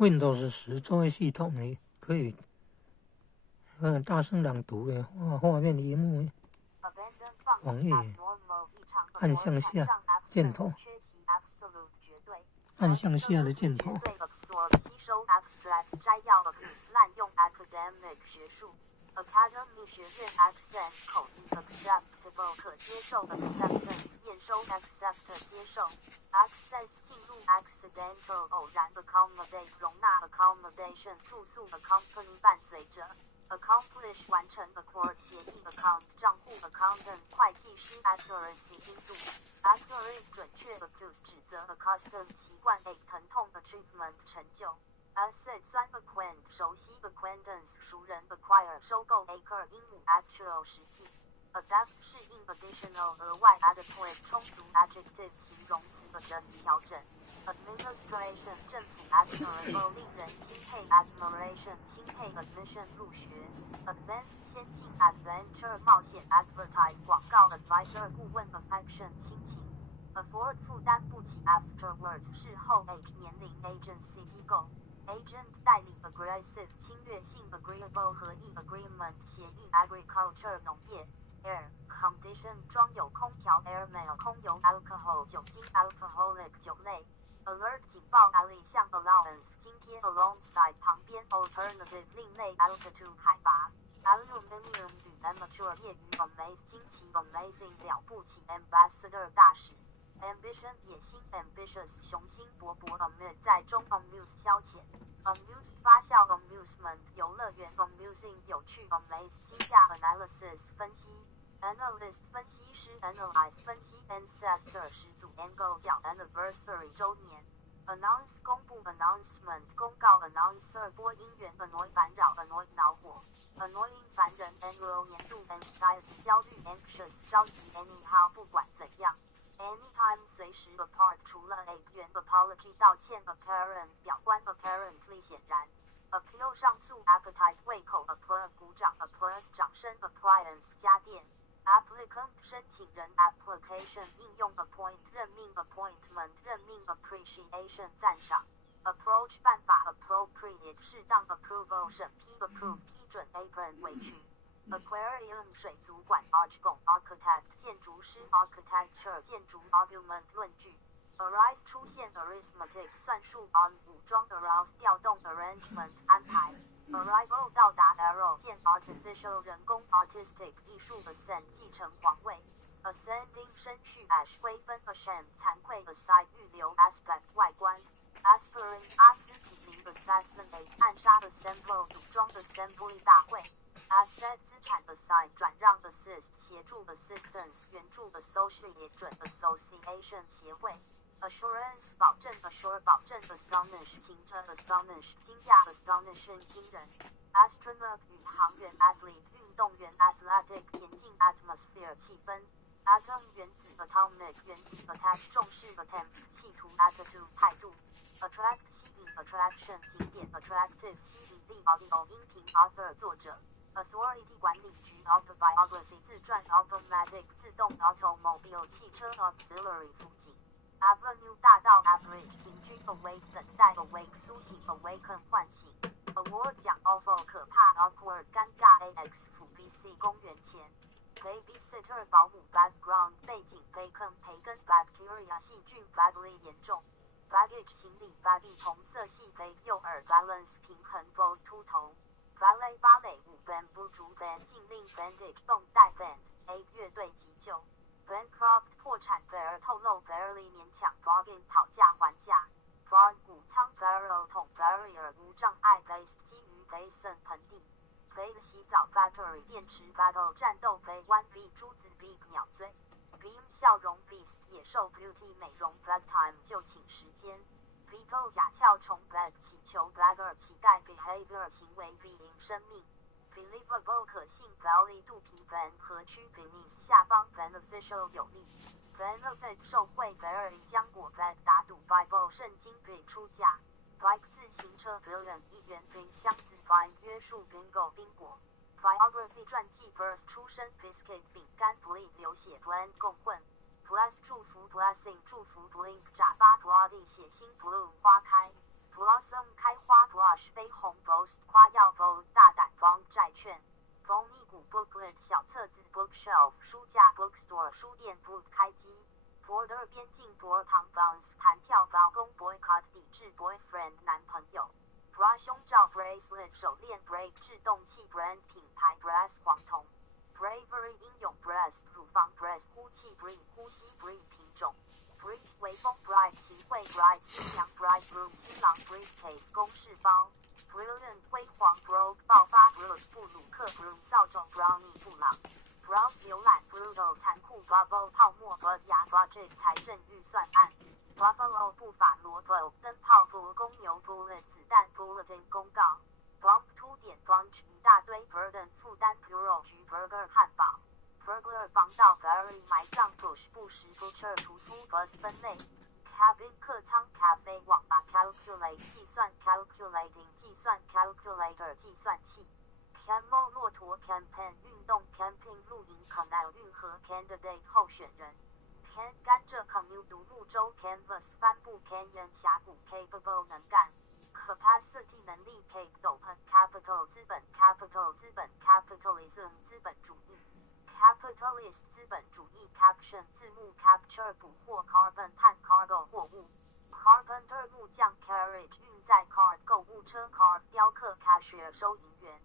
Windows 10作业系统里可以大声朗读的画面萤幕网页，按向下箭头，按向下的箭头。吸收 abstract 摘要 abuse 滥用 academic 学术 academy 学院 accent 口译 acceptable 可接受 acceptance 验收 accept 接受 access 进入 accidental 偶然 accommodate 容纳 accommodation 住宿 accompany 伴随着 accomplish 完成 accord 协议 account 账户 accountant 会计师 accuracy 精度 accurate 准确 accuse 指责 accustom 习惯 a 疼痛 achievement 成就 asset 酸 acquaint 熟悉 acquaintance 熟人 acquire 收购 acre 鹦鹉 actual 实际 adapt 适应 additional 额外 adequate 充足 adjective 形容词 adjust 调整 administration 政府 admirable 令人钦佩 admiration 钦佩 admission 入学 advance 先进 adventure 冒险 advertise 广告 advisor 顾问 affection 亲情 afford 负担不起 afterwards 事后 age 年龄 agency 机构 agent 代理 aggressive 侵略性 agreeable 合意 agreement 协议 agriculture 农业 air condition 装有空调 airmail 空油 alcohol 酒精 alcoholic 酒类 alert 警报 alley 向 allowance 津贴 alongside 旁边 alternative 另类 altitude 海拔 aluminium 铝 amateur 业余 amaze 惊奇 amazing 了不起 ambassador 大使 ambition 野心 ambitious 雄心勃勃 amid 在中 amuse 消遣 amuse 发笑 amusement 游乐园 amusing 有趣 amaze 惊讶 analysis 分析 analyst 分析师 analyze 分析 ancestor 始祖 angle 角 anniversary 周年 announce 公布 announcement 公告 announcer 播音员 annoy 烦扰 annoy 恼火 annoying 烦人 annual 年度 anxiety 焦虑 anxious 着急 anyhow 不管怎样 anytime 随时 apart 除了 a 原 apology 道歉 apparent 表观 apparently 显然 appeal 上诉 appetite 胃口 applaud 鼓掌 applaud 掌声 appliance 家电 applicant 申请人 application 应用 appoint 任命 appointment 任命 appreciation 赞赏 approach 办法 appropriate 适当 approval 审批 approve 批准 apron 委屈 aquarium 水族馆 archgon architect 建筑师 architecture 建筑 argument 论据 arise 出现 arithmetic 算术 on 武装 arouse 调动 arrangement 安排 arrival 到达 arrow 见 artificial 人工 artistic 艺术 ascend 继承皇位 ascending 升序 ash 微分 asham 惭愧 aside 预留 aspect 外观 aspirin 阿司匹林 assassinate 暗杀 assemble 组装 assembly 大会 asset 资产 assign 转让 assist 协助 assistance 援助 associate 准 association 协会 assurance 保证 assure 保证 astonish 惊着 astonish 惊讶 astonishing 惊人 astronaut 宇航员 athlete 运动员 athletic 田径 atmosphere 气氛 atom 原子 atomic 原子 attach 重视 attempt 企图 attitude 态度 attract 吸引 attraction 景点 attractive 吸引力 audio 音频 author 作者 authority 管理局 autobiography 自传 automatic 自动 automobile 汽车 auxiliary 辅警 avenue 大道 average 平均 awake 等待 awake 苏醒 awaken 唤醒 award 奖 awful 可怕 awkward 尴尬 ax 辅 bc 公元前 babysitter 保姆 background 背景 bacon 培根 bacteria 细菌 badly 严重 baggage 行李 baggy 同色系杯诱饵 balance 平衡 bow 秃头 ballet 芭蕾舞 bamboo 竹 band 禁令 bandage 绷带 band a 乐队急救 bankrupt 破产 bear 透露 barely 勉强 bargain 讨价还价 bar 谷仓 barrel 桶 barrier 无障碍 base 基于 basin 盆地 bait 洗澡 battery 电池 battle 战斗杯 one b 珠子 big 鸟嘴 beam 笑容 beast 野兽 beauty 美容 bedtime 就寝时间 beetle 甲壳虫 bag 祈求 blagger 乞丐 behavior 行为 being 生命 believable 可信 belly 肚皮 ben 河区 beneath 下方 beneficial 有利 benefit 受贿 bear 浆果 bed 打赌 bible 圣经 b 出价 bike 自行车 billion 一元 bin 箱子 vine 约束 bingo 宾果 biography 传记 birth 出生 biscuit 饼干 bleed 流血 blend 共混 bless 祝福 blessing 祝福 blink 眨巴 bloody 血腥 bloom 花开 blossom 开花尔书店 Boot 开机。Border 边境 Border Bounce 弹跳高攻 Boycott 抵制 Boyfriend 男朋友。Bra 胸罩 Bracelet 手链 Brake 制动器 Brand 品牌 Brass 黄铜。Bravery 英勇 Breast 乳房 Breast 呼气 Breathe 呼吸 Breathe 品种。Breathe 微风 Bride 旗会 Bride 新娘 Bridegroom 新郎 Briefcase 公事包。Brilliant 辉煌 Broke 爆发 Brook 布鲁克 Broom 扫帚 Brownie 布朗。Browse 浏览 Brutal 残酷 Bravo 泡沫 Bud 牙 Budget 财政预算案。Buffalo 布法罗 Bull 灯泡 Bull 公牛 Bullet 子弹 Bulletin 公告。Bump 凸点 Bunch 一大堆 Burden 负担 Bureau 橘 Burger 汉堡。Burglar 防盗 Bury 埋葬 Bush 不时 Butcher 屠夫 Bus 分类。Cabin 客舱 Cafe 网吧 Calculate 计算 Calculating 计算 Calculator 计算器。Camel 骆驼 Campaign 运动 Camping 露营 Canal 运河 Candidate 候选人。Can 甘蔗 Canoe 独木舟 Canvas 帆布 Canyon 峡谷 Capable 能干。Capacity 能力 Cape 斗篷 Capital 资本 Capital 资本 Capitalism 资本主义。Capitalist 资本主义 Caption 字幕 Capture 捕获 Carbon 碳 Cargo 货物。Carpenter 木匠 Carriage 运载 Card 购物车 Card 雕刻 Cashier 收银员。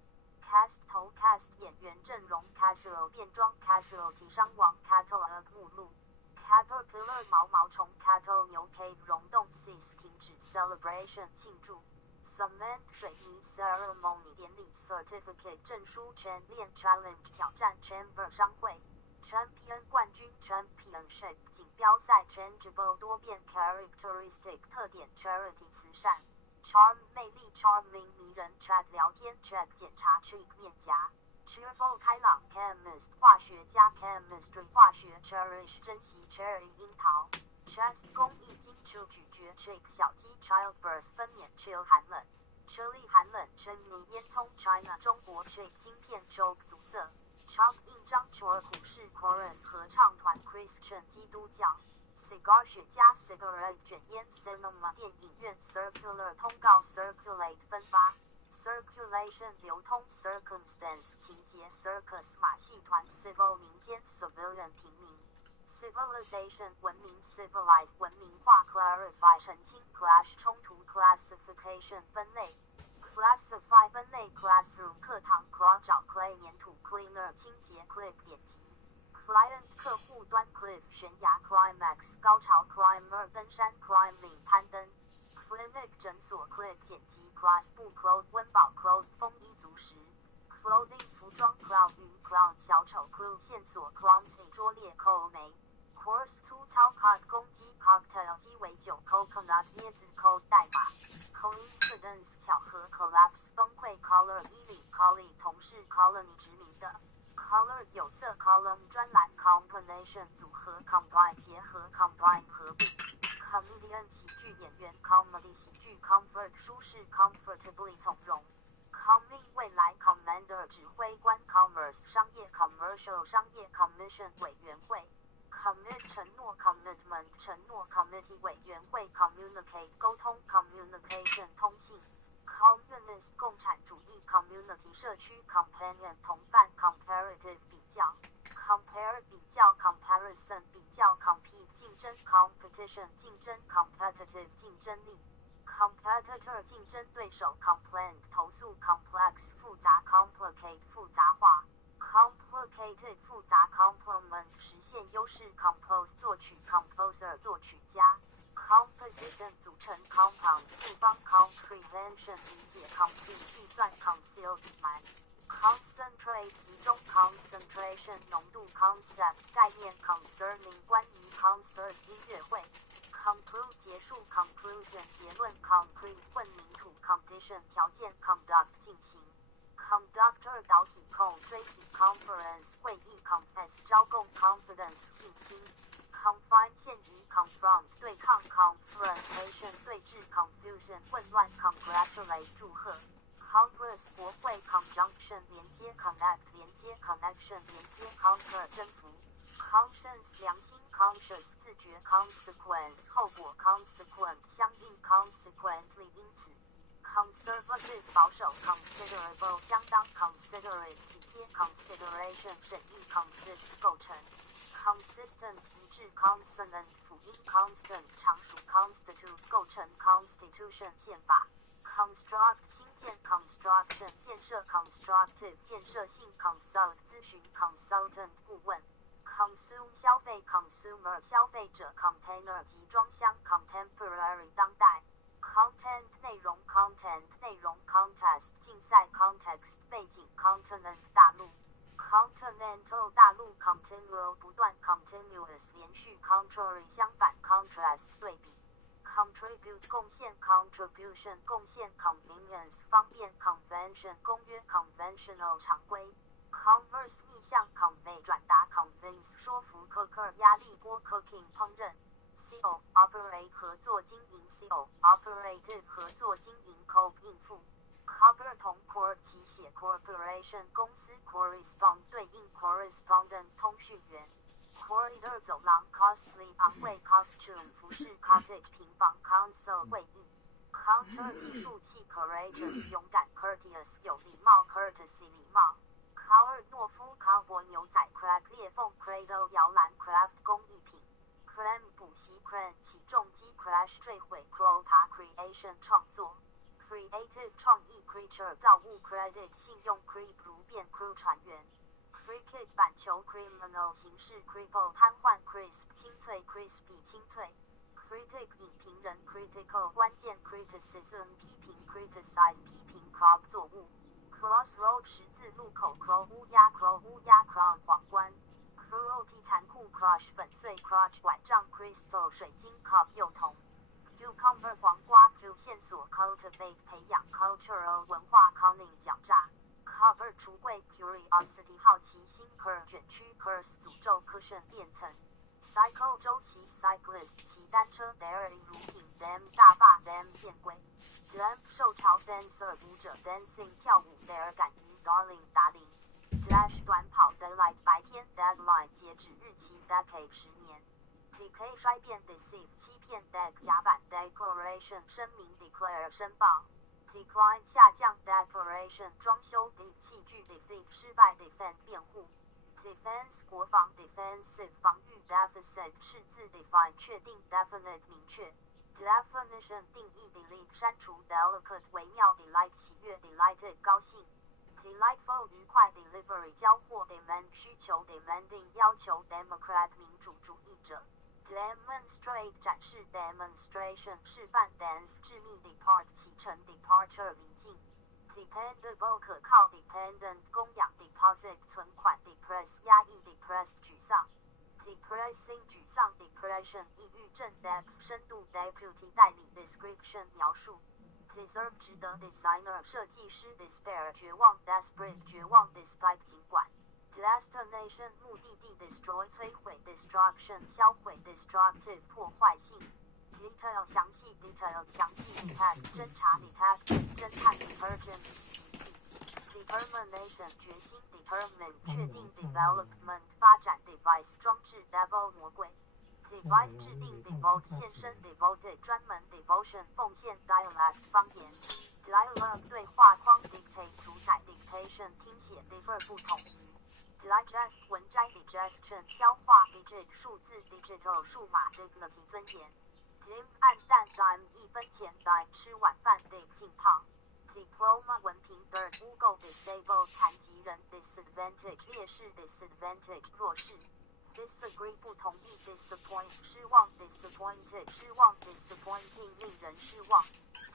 Cast 头 Cast 演员阵容 Casual 变装 Casualty 伤亡 Catalog 目录。Caterpillar 毛虫 Cattle 牛 Cave 溶洞 Cease 停止 Celebration 庆祝。Cement 水泥 Ceremony 典礼 Certificate 证书全链 Challenge 挑战 Chamber 商会。Champion 冠军 Championship 锦标赛 Changeable 多变 Characteristic 特点 Charity 慈善。Charm 魅力 Charming 迷人 Chat 聊天 Check 检查 Check 面颊。Cheerful 开朗 Chemist 化学家 Chemistry 化学 Cherish 珍惜 Cherry 樱桃。Chest 工艺精出咀嚼 Chick 小鸡 Childbirth 分娩 Chill 寒冷。Chili 寒冷 Chimney 烟囱 China 中国 Chick 晶片 Choke 阻塞。Chalk 印章 Chor 虎式 Chorus 合唱团 Christian 基督教。Cigar 雪茄 Cigarette 卷烟 Cinema 电影院 Circular 通告 Circulate 分发。Circulation 流通 Circumstance 情节 Circus 马戏团 Civil 民间 Civilian 平民。Civilization 文明 Civilize 文明化 Clarify 澄清 Clash 冲突 Classification 分类。Classify 分类 Classroom 课堂 Claw 找 Clay 粘土 Cleaner 清洁 Click 点击。Client 客户端 Cliff 悬崖 Climax 高潮 Climber 登山 Climbing 攀登。Clinic 诊所 Click 剪辑 Class 布 Cloth 温饱 Cloth 丰衣足食。Clothing 服装 Cloud 云 Clown 小丑 Clue 线索 Clumsy 拙劣抠眉。Course 粗糙 Cut 公鸡 Cocktail 鸡尾酒 Coconut 椰子 Code 代码。Coincidence 巧合 Collapse 崩溃 Color 衣领 Collie 同事 Colony 殖民的。Color 有色 Column 专栏 Combination 组合 Combine 结合 Combine 合并。Comedian 喜剧演员 Comedy 喜剧 Comfort 舒适 Comfortably 从容。Commi 未来 Commander 指挥官 Commerce 商业 Commercial 商业 Commission 委员会。Commit 承诺 Commitment 承诺 Committee 委员会 Communicate 沟通 Communication 通信。Communist 共产主义 Community 社区 Companion 同伴 Comparative 比较。Compare 比较 Comparison 比较 Compete 竞争 Competition 竞争 Competitive 竞争力。Competitor 竞争对手 Complaint 投诉 Complex 复杂 Complicate 复杂化。Complicated 复杂 Complement 实现优势 Compose 作曲 Composer 作曲家。Composition 组成 Compound 复方 Comprehension 理解 Compute 计算 Conceal 隐瞒。Concentrate 集中 Concentration 浓度 Concept 概念 Concerning 关于 Concert 音乐会。Conclude 结束 Conclusion 结论 Concrete 混凝土 Condition 条件 Conduct 进行。Conductor 导体控追体 Conference 会议 Confess 招供 Confidence 信心。Confine 限于 Confront 对抗 Confrontation 对峙 Confusion 混乱 Congratulate 祝贺。Congress 国会 Conjunction 连接 Connect 连接 Connection 连接 Conquer 征服。Conscience 良心 Conscious 自觉 Consequence 后果 Consequent 相应 Consequently 因此。Conservative 保守 Considerable 相当 Considerate 体贴 Consideration 审议 Consist 构成。consistent 一致 consonant 辅音 constant 常数 constitute 构成 constitution 宪法 construct 新建 construction 建设 constructive 建设性 consult 咨询 consultant 顾问 consume 消费 consumer 消费者 container 集装箱 contemporary 当代 content 内容 content 内容 contest 竞赛 context 背景 continent 大陆 continental 大陆 continual 不断 continuous 连续 contrary 相反 contrast 对比 contribute 贡献 contribution 贡献 convenience 方便 convention 公约 conventional 常规 converse 逆向 convey 转达 convince 说服 cooker 压力锅 cooking 烹饪 CO operate 合作经营 CO operative 合作经营 cope 应付 cover 同 core 齐写 corporation 公司 correspond 对应 correspondent 通讯员 corridor 走廊 costly 昂贵 costume 服饰 cottage 平房 council 会议 counter 计数器 courageous 勇敢 courteous 有礼貌 courtesy 礼貌 coward 懦夫 cowboy 牛仔 crack 裂缝 cradle 摇篮 craft 工艺品 cram 补习 crane 起重机 crash 坠毁 quota creation 创作 creative 创意 creature 造物 credit 信用 creep 如变 crew 船员 cricket 板球 criminal 刑事 cripple 瘫痪 crisp 清脆 crispy 清脆 critic 影评人 critical 关键 criticism 批评 criticize 批评 crop 作物 crossroad 十字路口 crow 乌鸦 crown 皇冠 cruelty 残酷 crush 粉碎 crutch 拐杖 crystal 水晶 cup 幼童 cucumber 黄瓜 Q 线索 cultivate 培养 cultural 文化 cunning 狡诈 cover 橱柜 curiosity 好奇心 cur 卷曲 curse 诅咒 cushion 垫层 cycle 周期 cyclist 骑单车 daring 如品 dam 大坝 dam 见龟 lamp 受潮 dancer 舞者 dancing 跳舞 dare 敢于 darling 达令 dash 短跑 daylight 白天 deadline 截止日期 decade 10年 decay 衰变 deceive 欺骗 dec 甲板 declaration 声明 declare 申报 decline 下降 declaration 装修 de 器具 defeat 失败 defend 辩护 defense 国防 defensive 防御 deficit 赤字 define 确定 definite 明确 definition 定义 delete 删除 delicate 微妙 delight 喜悦 delighted 高兴 delightful 愉快 delivery 交货 demand 需求 demanding 要求 democrat 民主主义者 demonstrate 展示 demonstration 示范 dance 致密 depart 启程 departure 离境 dependable 可靠 dependent 供养 deposit 存款 depress 压抑 depressed 沮丧 depressing 沮丧 depression 抑郁症 depth 深度 deputy 代理 description 描述 deserve 值得 designer 设计师 despair 绝望 desperate 绝望 despite 尽管 destination 目的地 destroy 摧毁 destruction 销毁 destructive 破坏性 detail 详细 detail 详细 detect 侦查 detective 侦探 detergent 洗涤剂 determination 决心 determine 确定 development 发展 device 装置 devil 魔鬼 device 制定 devote 献身 devoted 专门 devotion 奉献 dialect 方言 dialogue 对话框 dictate 主宰 dictation 听写 differ 不同于digest 文摘 digestion 消化 digit 数字 digital 数码 dignity 尊严 dim 暗淡 dime 1分钱 dime 吃晚饭 dig 浸泡 diploma 文凭 dirt 污垢 disable 残疾人 disadvantage 劣势 disadvantage 弱势 disagree 不同意 disappoint 失望 disappointed 失望 disappointing 令人失望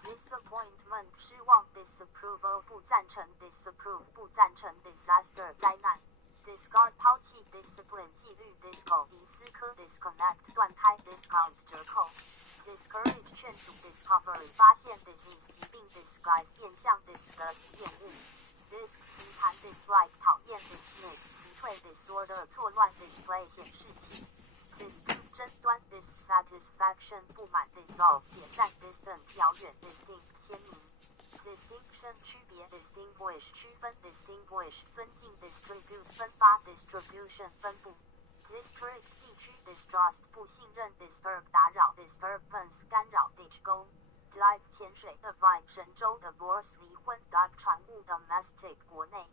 disappointment 失望 disapproval 不赞成 disapprove 不赞成 disaster 灾难discard 抛弃 discipline 纪律 disco 迪斯科 disconnect 断开 discount 折扣 discourage 劝阻 discovery 发现 disease 疾病 disguise 变相 disgust 厌恶 disc 急盘 dislike 讨厌 dismiss 击退 disorder 错乱 display 显示器 dispute 争端 dissatisfaction 不满 dissolve 解散 distant 遥远 distinct 鲜明distinction 区别 distinguish 区分 distinguish 尊敬 distribute 分发 distribution 分布 district 地区 distrust 不信任 disturb 打扰 disturbance 干扰 ditch 沟 dive 潜水 divine 神州 divorce 离婚 dive 船务 domestic 国内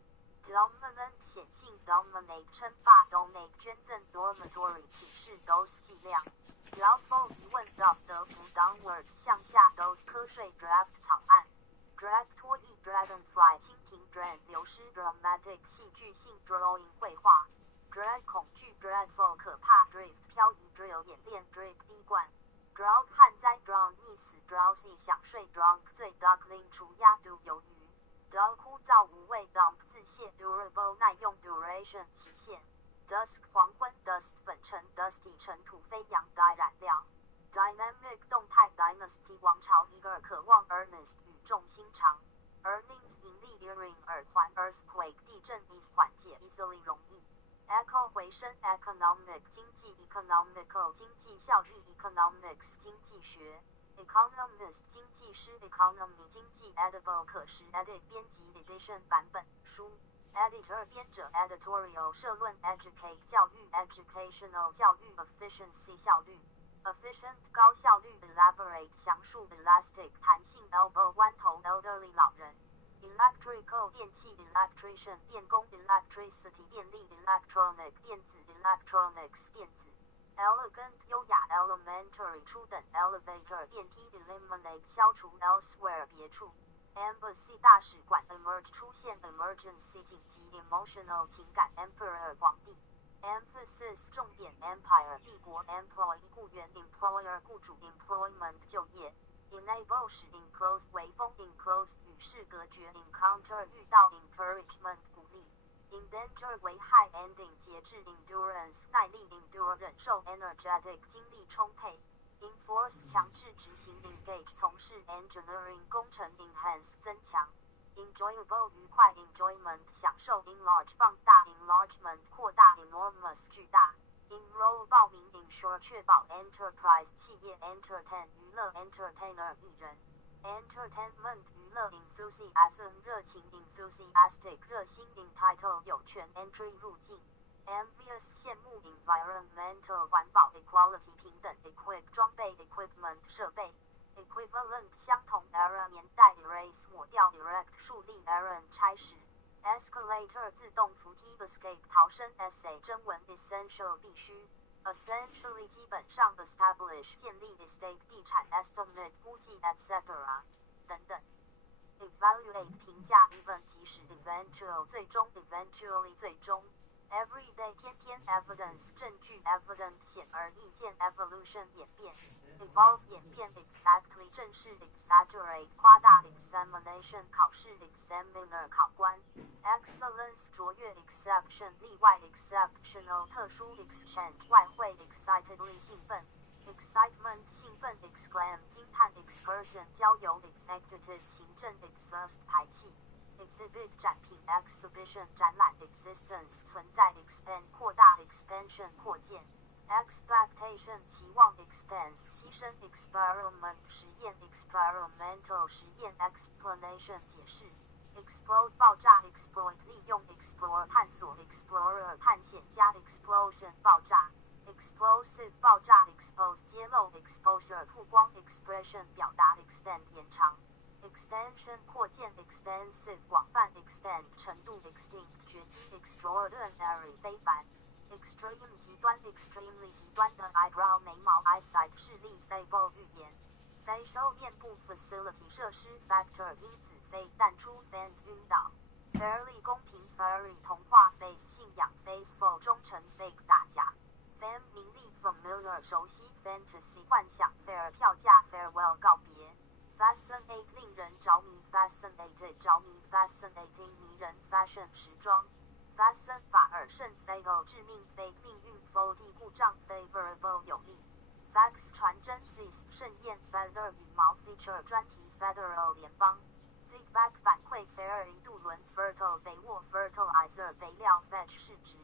Dominant 显性 dominate 称霸 donate 捐赠 dormitory 寝室 dose 剂量 Doubtful 疑问 dot 得福 downward 向下 dose 瞌睡 draft 草案 drag 拖曳 dragonfly 蜻蜓 drain 流失 dramatic 戏剧性 drawing 绘画 drag 恐惧 dreadful 可怕 drift 漂移 drill 演练 drip 滴灌 drought 旱灾 drown 溺死 drowsy 想睡 drunk 醉 duckling 雏鸭 do 鱿鱼 dull 枯燥无味 dump 自泄 durable 耐用 duration 期限 dusk 黄昏 dust 粉尘 dusty 尘土飞扬 dye 染料 dynamic 动态 dynasty 王朝 eager 渴望 earnest 语重心长 earnings 盈利 earring 耳环 earthquake 地震 ease 缓解 easily 容易 echo 回声 economic 经济 economical 经济效益 economics 经济学 economist 经济师 economy 经济 edible 可食 edit 编辑 edition 版本书 editor 编者 editorial 社论 educate 教育 educational 教育 efficiency 效率 efficient 高效率 elaborate 详述 elastic 弹性 elbow 弯头 elderly 老人 electrical 电器 electrician 电工 electricity 电力 electronic 电子 electronics 电子 elegant 优雅 elementary 初等 elevator 电梯 eliminate 消除 elsewhere 别处 embassy 大使馆 emerge 出现 emergency 紧急 emotional 情感 emperor 皇帝 emphasis 重点 empire 帝国 employee 雇员 employer 雇主 employment 就业 enable 使 enclose 围封 enclose 与世隔绝 encounter 遇到 encouragement 鼓励 endanger 危害 ending 节制 endurance 耐力 endure 忍受 energetic 精力充沛 enforce 强制执行 engage 从事 engineering 工程 enhance 增强 enjoyable 愉快 enjoyment 享受 enlarge 放大 enlargement 扩大 enormous 巨大 enroll 报名 ensure 确保 enterprise 企业 entertain 娱乐 entertainer 艺人 entertainment 娱乐 enthusiasm 热情 enthusiastic 热心 entitle 有权 entry 入境 envious 羡慕 environmental 环保 equality 平等 equip 装备 equipment 设备 equivalent 相同 era 年代 erase 抹掉 erect 树立 errand 差使 escalator 自动扶梯 escape 逃生 essay 征文 essential 必须 essentially 基本上 establish 建立 estate 地产 estimate 估计 etc. 等等 evaluate 评价 even 即使 eventual 最终 eventually 最终 everyday 天天 evidence 证据 evident 显而易见 evolution 演变 evolve 演变 exactly 正式 exaggerate 夸大 examination 考试 examiner 考官 excellence 卓越 exception 例外 exceptional 特殊 exchange 外汇 excitedly 兴奋 excitement 兴奋 exclaim 惊叹 excursion 郊游 executive 行政 exhaust 排气exhibit 展品 exhibition 展览 existence 存在 expand 扩大 expansion 扩建 expectation 期望 expense 牺牲 experiment 实验 experimental 实验 explanation 解释 explode 爆炸 exploit 利用 explore 探索 explorer 探险家 explosion 爆炸 explosive 爆炸 expose 揭露 exposure 曝光 expression 表达 extend 延长extension 扩建 extensive 广泛 extend 程度 extinct 绝迹 extraordinary 非凡 extreme 极端 extremely 极端的 eyebrow 眉毛 eyesight 视力 fable 预言 facial 面部 facility 设施 factor 因子非淡出 fan 晕倒 fairly 公平 fairy 童话 face 信仰 faithful 忠诚 fake 打假 fame 名利 familiar 熟悉 fantasy 幻想 fair 票价 farewell 告别Fascinate 令人着迷 fascinated 着迷 fascinating 迷人 fashion 时装 fasten 法尔胜 fatal 致命非命运 faulty 故障 favorable 有利 fax 传真 feast 盛宴 feather 羽毛 feature 专题 federal 联邦 feedback 反馈 fair 一度轮 fertile 肥沃 fertilizer 肥料 fetch 市值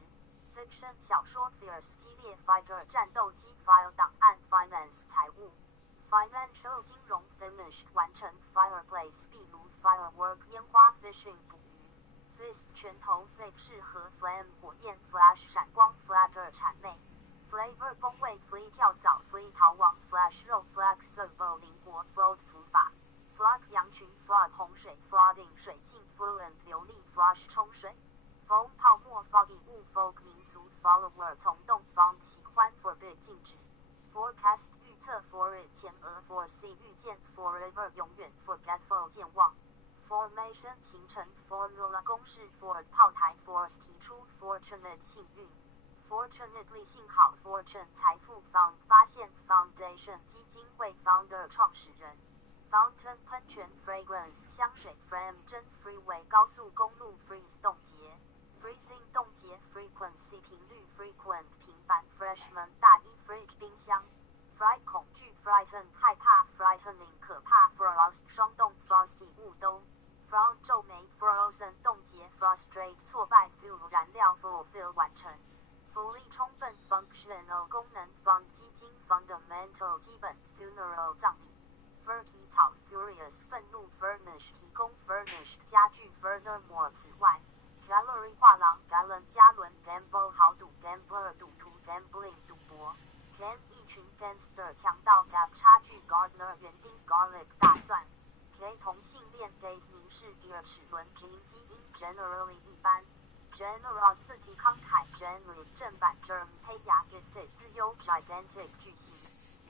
fiction 小说 fierce 激烈 fighter 战斗机 file 档案 finance 财务Financial 金融 finished 完成 fireplace 壁炉 firework 烟花 fishing 捕鱼 fist 拳头 fake 适合 flame 火焰 flash 闪光 flatter 谄媚 flavor 风味 flee 跳蚤 flee 逃亡 flash 肉 flexible 灵活 float 浮法 flock 羊群 flood 洪水 flooding 水镜 fluent 流利 flush 冲水 folk 以物 folk 民俗 follower 从动 fond 喜欢 forbid 禁止 forecast 预测 for it 前额 foresee 预见 forever 永远 forgetful 健忘 formation 形成 formula 公式 for 炮台 for 提出 fortunate 幸运 fortunately 幸好 fortune 财富 found 发现 foundation 基金会 founder 创始人 fountain 喷泉 fragrance 香水 frame 真 freeway 高速公路 freeze 冻结 freezing 冻结 frequency 频率 frequent 频繁 freshman 大一 fridge 冰箱 fright 恐惧 frighten 害怕 frightening 可怕 frost 霜冻 frosty 雾兜 frown 皱眉 frozen 冻结 frustrate 挫败 fuel 燃料 fulfill 完成福利充分 functional 功能 fund 基金 fundamental 基本 funeral 葬礼 fur 皮草 furious 愤怒 furnish 提供 furnished 家具 furthermore 此外 gallery 画廊 gallon 加仑 gamble 豪赌 gambler 赌徒 gambling 赌博 gang 一群 gangster 强盗 gap 差距 gardener 园丁 garlic 大蒜 gay 同性恋 gay 凝视 gear 齿轮 gene 基因 generally 一般 generosity 慷慨 generally 正版 germ 胚芽 gifted 自由 gigantic 巨型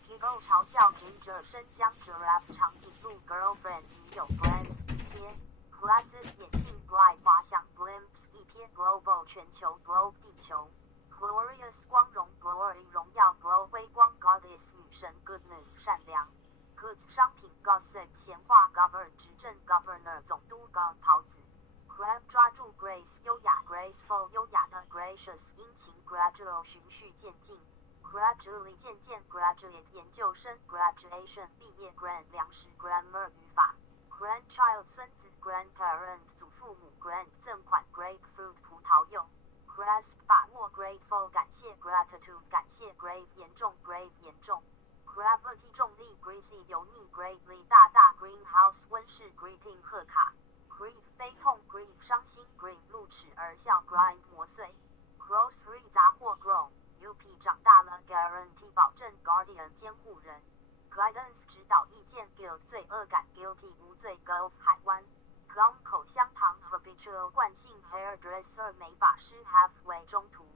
giggle 嘲笑 ginger 生姜 giraffe 长颈鹿 girlfriend 女友 glance 贴 glasses 眼镜 glide 滑翔 glimpse 一瞥 global 全球 globe 地球 glorious 光荣 glory 荣耀 glow 辉光 goddess 女神 goodness 善良 good 商品 gossip 闲话 govern 执政 governor 总督 gun 桃子 grab 抓住 grace 优雅 graceful 优雅的 gracious 殷勤 gradual 循序渐进 gradually 渐渐 graduate 研究生 graduation 毕业 grand 粮食 grammar 语法 grandchild 孙子 grandparent 祖父母 grand 赠款 grapefruit 葡萄柚 grasp 把握 grateful 感谢 gratitude 感谢 grave 严重 grave 严重 gravity 重力 greasy 油腻 greatly 大大 greenhouse 温室 greeting 贺卡 grief 悲痛 grief 伤心 grief 露齿而笑 grind 磨碎 grocery 杂货 grown up 长大了 guarantee 保证 guardian 监护人 guidance 指导意见 guilt 罪恶感 guilty 无罪 gulf 海湾 gum 口香糖 habitual 惯性 hairdresser 美发师 halfway 中途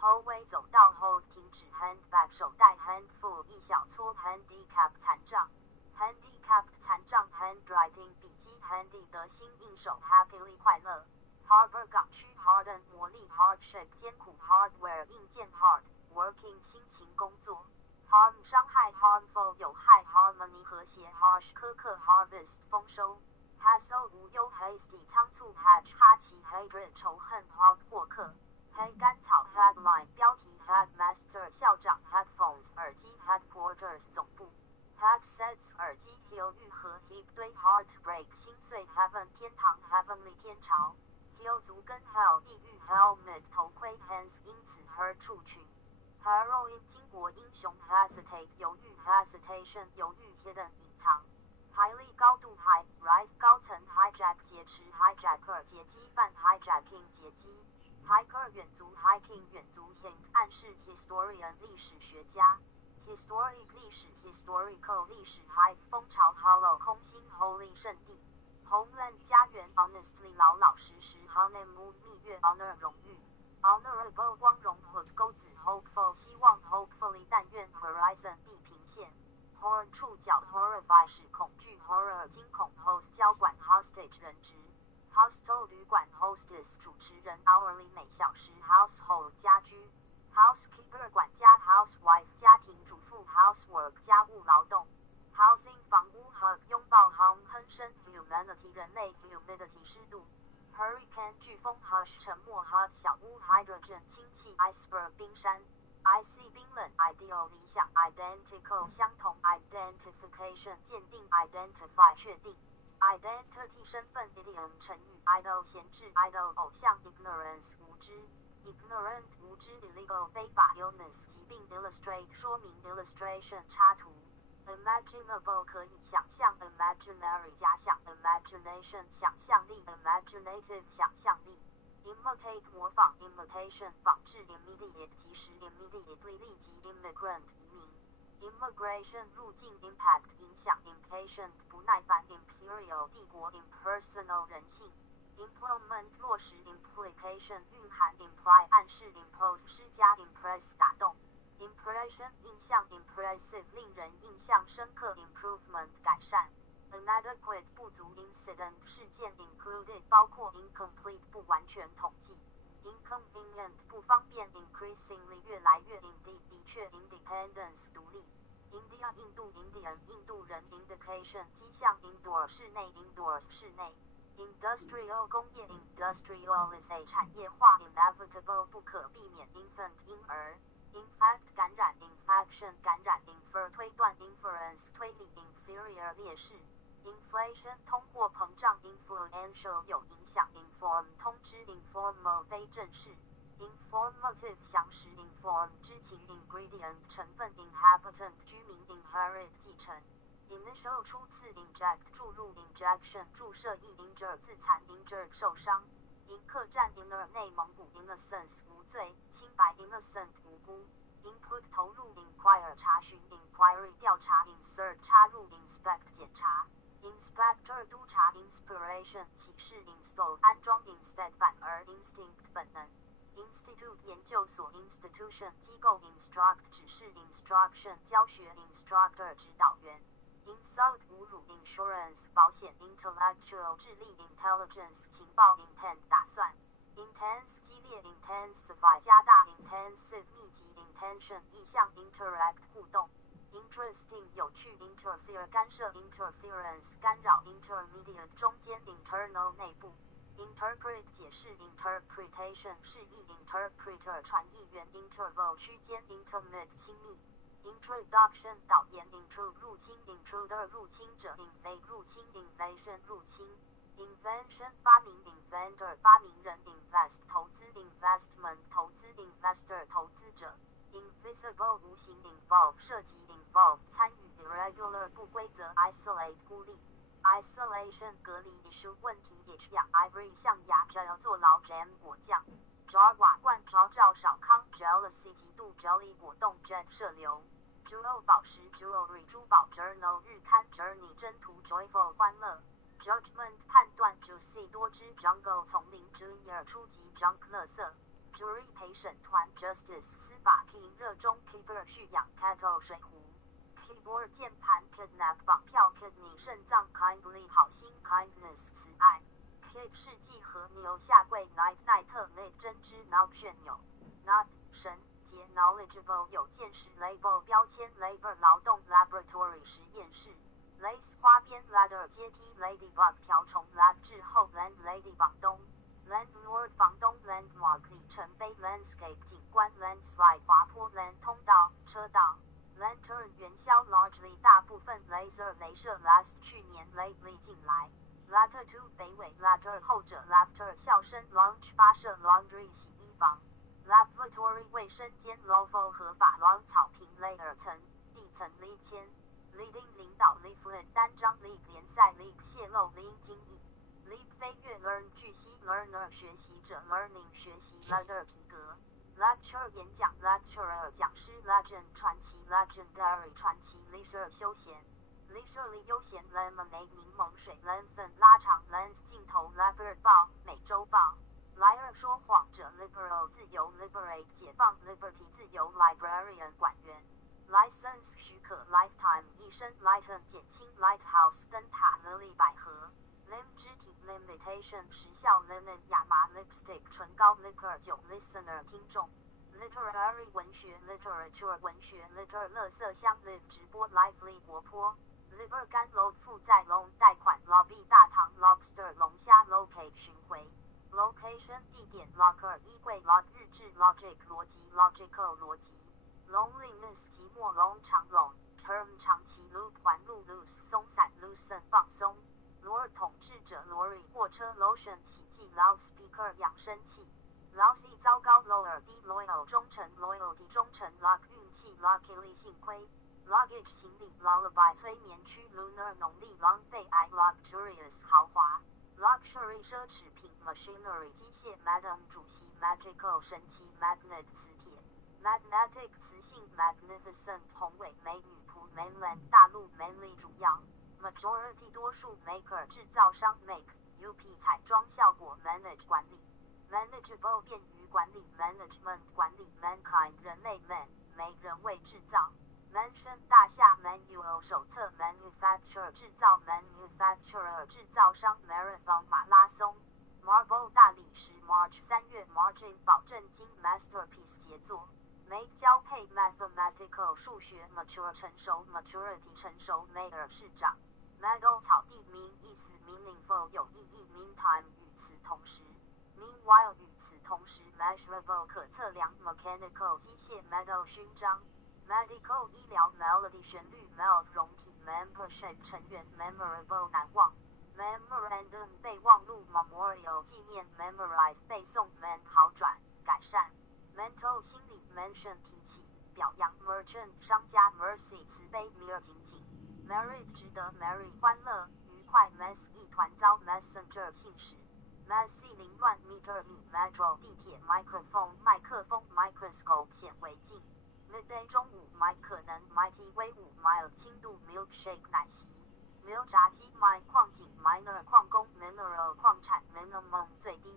hallway 走道 hold 停止 handbag 手袋 handful 一小撮 handicap 残障 handicapped 残障 handwriting 笔记 handy 得心应手 happily 快乐 harbor 港区 harden 磨砺 hardship 艰苦 hardware 硬件 hard working 辛勤工作 harm 伤害 harmful 有害 harmony 和谐 harsh 苛刻 harvest 丰收 hassle 无忧 hasty 仓促 hatch 哈奇 hatred 仇恨 hog 获客 黑甘草 headline 标题 headmaster 校长 headphones 耳机 headquarters 总部 headsets 耳机 hill 愈合 heap 堆 heartbreak 心碎 heaven 天堂 heavenly 天朝 hill 足跟 hell 地狱 helmet 头盔 hands 因此 her 触群 heroine 巾帼英雄 hesitate 犹豫 hesitation 犹豫 hidden 隐藏 highly 高度 high rise 高层 hijack 劫持 hijacker 劫机犯 hijacking 劫机 hiker 远足 hiking 远足 hint 暗示 historian 历史学家 historic 历史 historical 历史 high 蜂巢 hollow 空心 holy 圣地 homeland 家园 honestly 老老实实 honeymoon 蜜月 honor 荣誉 honorable 光荣 hook 钩子 hopeful 希望 hopefully 但愿 horizon 地平线 horn 触角 horrify 使恐惧 horror 惊恐 host 交管 hostage 人质 hostel 旅馆 hostess 主持人 hourly 每小时 household 家居 housekeeper 管家 housewife 家庭主妇 housework 家务劳动 housing 房屋 hug 拥抱 hum 哼声 humanity 人类 humidity 湿度 hurricane 飓风 hush 沉默 hot 小屋 hydrogen 氢气 iceberg 冰山 icy 冰冷 ideal 理想 identical 相同 identification 鉴定 identify 确定 identity 身份 idiom 成语 idol 闲置 idol 偶像 ignorance 无知 ignorant 无知 illegal 非法 illness 疾病 illustrate 说明 illustration 插图 imaginable 可以想象 imaginary 假想 imagination 想象力 imaginative 想象力 imitate 模仿 imitation 仿制 immediate 及时 immediately 立即 immigrant 移民 immigration 入境 impact 影响 impatient 不耐烦 imperial 帝国 impersonal 人性 implement 落实 implication 蕴含 imply 暗示 impose 施加 impress 打动 impression 印象 impressive 令人印象深刻 improvement 改善 inadequate 不足 incident 事件 included 包括 incomplete 不完全统计 inconvenient 不方便 increasingly 越来越 indeed 的确 independence 独立 India 印度 Indian 印度人 indication 迹象 indoor 室内 indoors 室内 industrial 工业 industrialize 产业化 inevitable 不可避免 infant 婴儿 infect 感染 infection 感染 infer 推断 inference 推理 inferior 劣势 inflation 通货膨胀 influential 有影响 inform 通知 informal 非正式 informative 详实 inform 知情 ingredient 成分 inhabitant 居民 inherit 继承 initial 初次 inject 注入 injection 注射液 injure 自残 injured 受伤 in 客栈 inner 内蒙古 innocence 无罪清白 innocent 无辜 input 投入 inquire 查询 inquiry 调查 insert 插入 inspect 检查 inspector 督察 inspiration 启示 install 安装 instead 反而 instinct 本能 institute 研究所 institution 机构 instruct 指示 instruction 教学 instructor 指导员 insult 侮辱 insurance 保险 intellectual 智力 intelligence 情报 intent 打算 intense 激烈 intensify 加大 intensive 密集 intention 意向 interact 互动 interesting 有趣 interfere 干涉 interference 干扰 intermediate 中间 internal 内部 interpret 解释 interpretation 释义 interpreter 传译员 interval 区间 intimate 亲密 introduction 导言 intrude 入侵 intruder 入侵者 invade 入侵 invasion 入侵 invention 发明 inventor 发明人 invest 投资 investment 投资 investor 投资者 invisible 无形 involve 涉及 involve 参与 irregular 不规则 isolate 孤立 isolation 隔离 issue 问题 itch 痒 ivory 象牙 gel 坐牢 jam 果酱 jar 瓦罐 jar 赵少康 jealousy 嫉妒 jelly 果冻 jet 射流 jewel 宝石 jewelry 珠宝 journal 日刊 journey 征途 joyful 欢乐 judgment 判断 juicy 多汁 jungle 丛林 junior 初级 junk 垃圾 jury 陪审团 justice 司法 king 热衷 keeper 蓄养 kettle 水壶 keyboard 键盘 kidnap 绑票 kidney 肾脏 kindly 好心 kindness 慈爱 kid 世纪和牛下跪 knife 奈特 lid 针织 knob 旋钮 not 神节 knowledgeable 有见识 label 标签 labor 劳动 laboratory 实验室 lace 花边 ladder 阶梯 ladybug 瓢虫 lad 滞后 landlady 房东 landlord 房东 landmark 里程碑 landscape 景观 landslide 滑坡 land 通道车道 lantern 元宵 largely 大部分 laser 镭射 last 去年 lately 近来 latitude 北纬 ladder 后者 laughter 笑声 launch 发射 laundry 洗衣房 lavatory 卫生间 lawful 合法 lawn 草坪 layer 层地层 lead 签 leading 领导 leaflet 单张 league 联赛 league 泄露 lean 经义 leap 飞跃 learn 据悉 learner 学习者 learning 学习 leather 皮革 lecture 演讲 lecturer 讲师 legend 传奇 legendary 传奇 leisure 休闲 leisurely 悠闲 lemonade 柠檬水 lengthen 拉长 length 镜头 leopard 报美洲豹 liar 说谎者 liberal 自由 liberate 解放 liberty 自由 librarian 馆员 license 许可 lifetime 一生 lighten 减轻 lighthouse 灯塔 lily 百合 limb 肢体 limitation 时效 lemon 亚麻 lipstick 唇膏 liquor 酒 listener 听众 literary 文学 literature 文学 litter 垃圾箱 live 直播 lively 活泼 liver 干 load 负债 loan 贷款 lobby 大堂 lobster 龙虾 locate 巡回 location 地点 locker 衣柜 log 日志 logic 逻辑 logical 逻辑 loneliness 寂寞 long 长 long term 长期 loop 环路 loose 松散 loosen 放松 lord 统治者 lorry 货车 lotion 洗剂 loudspeaker 扬声器 lousy 糟糕 lower 低 loyal 忠诚 loyalty 忠诚 luck 运气 luckily 幸亏 luggage 行李 lullaby 催眠区 lunar 农历浪费爱 luxurious 豪华 luxury 奢侈品 machinery 机械 madam 主席 magical 神奇 magnet 磁铁 magnetic 磁性 magnificent 宏伟美女仆 mainland 大陆 mainly 主要 majority 多数 maker 制造商 make UP 彩妆效果 Manage 管理 Manageable 便于管理 Management 管理 Mankind 人类 Man 没人为制造 Mansion 大厦 Manual 手册 Manufacturer 制造 Manufacturer 制造商 Marathon 马拉松 Marble 大理石 March 3月 Margin 保证金 Masterpiece 杰作 Make 交配 Mathematical 数学 Mature 成熟 Maturity 成熟 Mayor 市长 Meadow 草地 Mean 意思 Meaningful 有意义 Meantime 与此同时 Meanwhile 与此同时 Measurable 可测量 Mechanical 机械 Medal 勋章 Medical 医疗 Melody 旋律 Meld 容体 Membership 成员 Memorable 难忘 Memorandum 备忘录 Memorial 纪念 Memorize 背诵 Man 好转改善 Mental 心理 Mention 提起表扬 Merchant 商家 Mercy 慈悲 Mere 仅仅 Merit 值得 Merry 欢乐愉快 Mess 一团糟 Messenger 信使 Messy 凌乱 Meter 米 Metro 地铁 Microphone 麦克风 Microscope 显微镜 Midday 中午 Mic 可能 Mighty 威武 Mild 轻度 Milkshake 奶昔 Mil 炸鸡 Mine 矿井 Miner 矿工 Mineral 矿产 Minimum 最低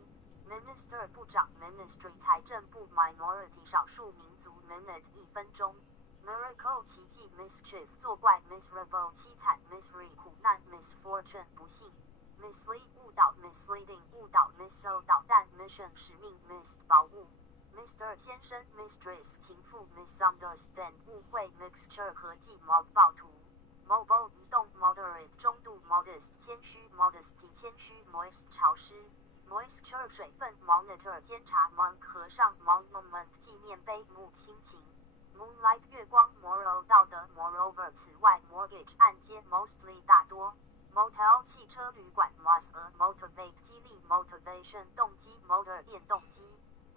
Minister 部长 Ministry 财政部 Minority 少数民族 Minute 1分钟 Miracle 奇迹 Mischief 作怪 Miserable 凄惨 Misery 苦难 Misfortune 不幸 Mislead 误导 Misleading 误导 Missile 导弹 Mission 使命 Mist 宝物 Mr 先生 Mistress 情妇 Misunderstand 误会 Mixture 合计 Mob 暴徒 Mobile 移动 Moderate 中度 Modest 谦虚 Modesty 谦虚 Moist 潮湿 Moisture 水分 Monitor 监察 Monk 和尚 Monument 纪念碑 Mood 心情 Moonlight 月光 Moral 道德 Moreover 此外 Mortgage 按揭 Mostly 大多 Motel 汽车旅馆 Motivate 激励 Motivation 动机 Motor 电动机